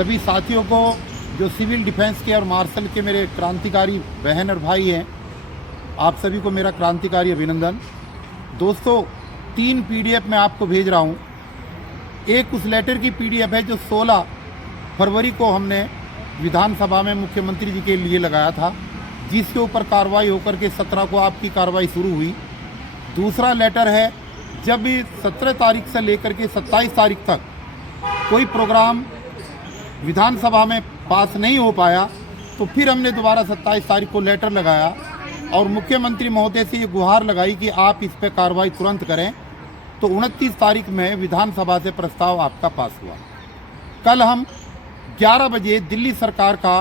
सभी साथियों को, जो सिविल डिफेंस के और मार्शल के मेरे क्रांतिकारी बहन और भाई हैं, आप सभी को मेरा क्रांतिकारी अभिनंदन। दोस्तों, 3 PDF मैं आपको भेज रहा हूँ। एक उस लेटर की PDF है जो 16 फरवरी को हमने विधानसभा में मुख्यमंत्री जी के लिए लगाया था, जिसके ऊपर कार्रवाई होकर के 17 को आपकी कार्रवाई शुरू हुई। दूसरा लेटर है, जब 17 तारीख से लेकर के 27 तारीख तक कोई प्रोग्राम विधानसभा में पास नहीं हो पाया, तो फिर हमने दोबारा 27 तारीख को लेटर लगाया और मुख्यमंत्री महोदय से ये गुहार लगाई कि आप इस पर कार्रवाई तुरंत करें। तो 29 तारीख में विधानसभा से प्रस्ताव आपका पास हुआ। कल हम 11 बजे दिल्ली सरकार का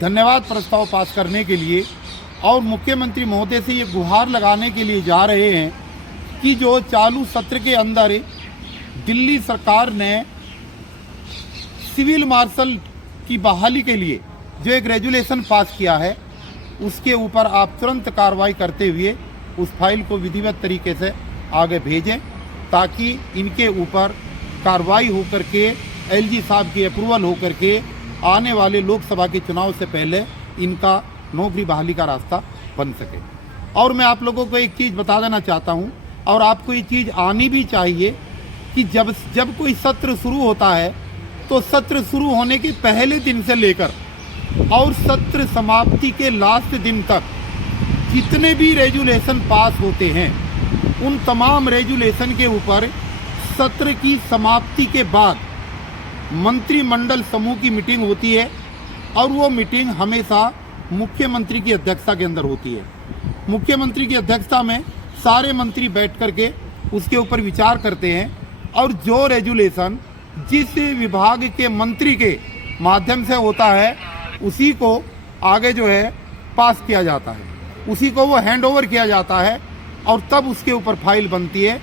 धन्यवाद प्रस्ताव पास करने के लिए और मुख्यमंत्री महोदय से ये गुहार लगाने के लिए जा रहे हैं कि जो चालू सत्र के अंदर दिल्ली सरकार ने सिविल मार्शल की बहाली के लिए जो एक रेजुलेशन पास किया है, उसके ऊपर आप तुरंत कार्रवाई करते हुए उस फाइल को विधिवत तरीके से आगे भेजें, ताकि इनके ऊपर कार्रवाई होकर के LG साहब की अप्रूवल होकर के आने वाले लोकसभा के चुनाव से पहले इनका नौकरी बहाली का रास्ता बन सके। और मैं आप लोगों को एक चीज़ बता देना चाहता हूं, और आपको ये चीज़ आनी भी चाहिए कि जब कोई सत्र शुरू होता है तो सत्र शुरू होने के पहले दिन से लेकर और सत्र समाप्ति के लास्ट दिन तक जितने भी रेजुलेशन पास होते हैं, उन तमाम रेजुलेशन के ऊपर सत्र की समाप्ति के बाद मंत्रिमंडल समूह की मीटिंग होती है और वो मीटिंग हमेशा मुख्यमंत्री की अध्यक्षता के अंदर होती है। मुख्यमंत्री की अध्यक्षता में सारे मंत्री बैठ करके उसके ऊपर विचार करते हैं और जो रेजुलेशन जिस विभाग के मंत्री के माध्यम से होता है, उसी को आगे जो है पास किया जाता है, उसी को वो हैंड ओवर किया जाता है और तब उसके ऊपर फाइल बनती है।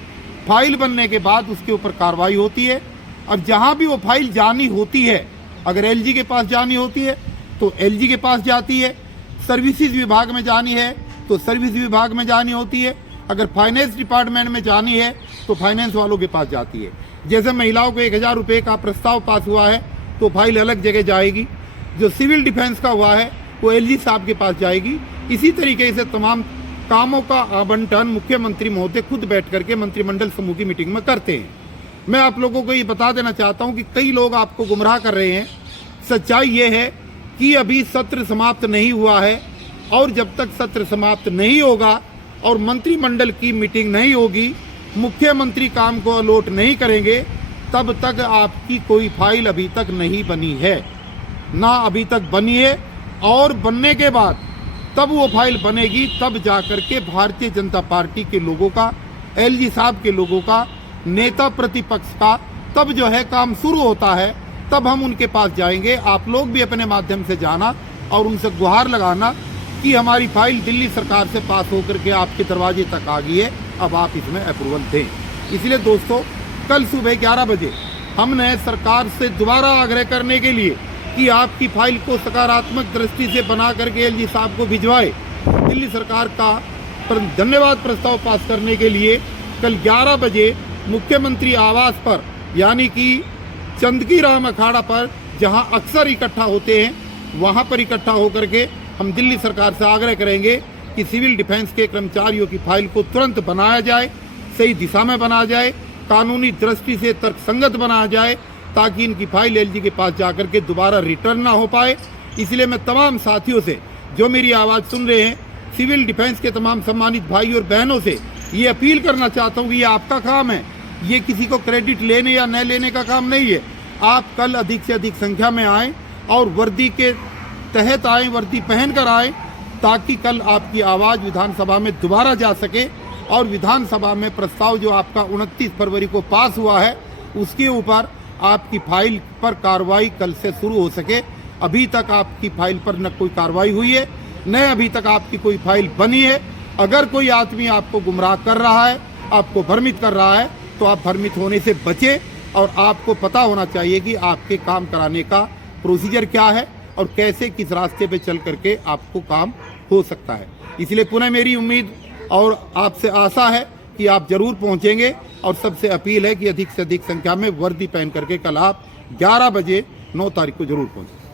फाइल बनने के बाद उसके ऊपर कार्रवाई होती है। और जहाँ भी वो फाइल जानी होती है, अगर LG के पास जानी होती है तो LG के पास जाती है, सर्विसेज विभाग में जानी है तो सर्विस विभाग में जानी होती है, अगर फाइनेंस डिपार्टमेंट में जानी है तो फाइनेंस वालों के पास जाती है। जैसे महिलाओं को 1000 रुपये का प्रस्ताव पास हुआ है तो फाइल अलग जगह जाएगी, जो सिविल डिफेंस का हुआ है वो LG साहब के पास जाएगी। इसी तरीके से तमाम कामों का आवंटन मुख्यमंत्री महोदय खुद बैठ करके मंत्रिमंडल समूह की मीटिंग में करते हैं। मैं आप लोगों को ये बता देना चाहता हूँ कि कई लोग आपको गुमराह कर रहे हैं। सच्चाई ये है कि अभी सत्र समाप्त नहीं हुआ है और जब तक सत्र समाप्त नहीं होगा और मंत्रिमंडल की मीटिंग नहीं होगी, मुख्यमंत्री काम को अलॉट नहीं करेंगे, तब तक आपकी कोई फाइल अभी तक नहीं बनी है, ना अभी तक बनी है। और बनने के बाद तब वो फाइल बनेगी, तब जाकर के भारतीय जनता पार्टी के लोगों का, LG साहब के लोगों का, नेता प्रतिपक्ष का तब जो है काम शुरू होता है, तब हम उनके पास जाएंगे। आप लोग भी अपने माध्यम से जाना और उनसे गुहार लगाना कि हमारी फाइल दिल्ली सरकार से पास होकर के आपके दरवाजे तक आ गई है, अब आप इसमें अप्रूवल दें। इसलिए दोस्तों, कल सुबह 11 बजे हमने सरकार से दोबारा आग्रह करने के लिए कि आपकी फाइल को सकारात्मक दृष्टि से बना करके LG साहब को भिजवाए, दिल्ली सरकार का धन्यवाद प्रस्ताव पास करने के लिए कल 11 बजे मुख्यमंत्री आवास पर, यानी कि चंदकी राम अखाड़ा पर जहां अक्सर इकट्ठा होते हैं, वहां पर इकट्ठा होकर के हम दिल्ली सरकार से आग्रह करेंगे कि सिविल डिफेंस के कर्मचारियों की फाइल को तुरंत बनाया जाए, सही दिशा में बनाया जाए, कानूनी दृष्टि से तर्कसंगत बनाया जाए, ताकि इनकी फाइल LG के पास जाकर के दोबारा रिटर्न ना हो पाए। इसलिए मैं तमाम साथियों से जो मेरी आवाज़ सुन रहे हैं, सिविल डिफेंस के तमाम सम्मानित भाई और बहनों से ये अपील करना चाहता हूँ कि ये आपका काम है, ये किसी को क्रेडिट लेने या न लेने का काम नहीं है। आप कल अधिक से अधिक संख्या में आएँ और वर्दी के तहत आएँ, वर्दी पहन कर आएँ, ताकि कल आपकी आवाज़ विधानसभा में दोबारा जा सके और विधानसभा में प्रस्ताव जो आपका 29 फरवरी को पास हुआ है, उसके ऊपर आपकी फाइल पर कार्रवाई कल से शुरू हो सके। अभी तक आपकी फाइल पर न कोई कार्रवाई हुई है, न अभी तक आपकी कोई फाइल बनी है। अगर कोई आदमी आपको गुमराह कर रहा है, आपको भ्रमित कर रहा है, तो आप भ्रमित होने से बचें और आपको पता होना चाहिए कि आपके काम कराने का प्रोसीजर क्या है और कैसे किस रास्ते पे चल करके आपको काम हो सकता है। इसलिए पुनः मेरी उम्मीद और आपसे आशा है कि आप जरूर पहुंचेंगे और सबसे अपील है कि अधिक से अधिक संख्या में वर्दी पहन करके कल आप 11 बजे 9 तारीख को जरूर पहुँचे।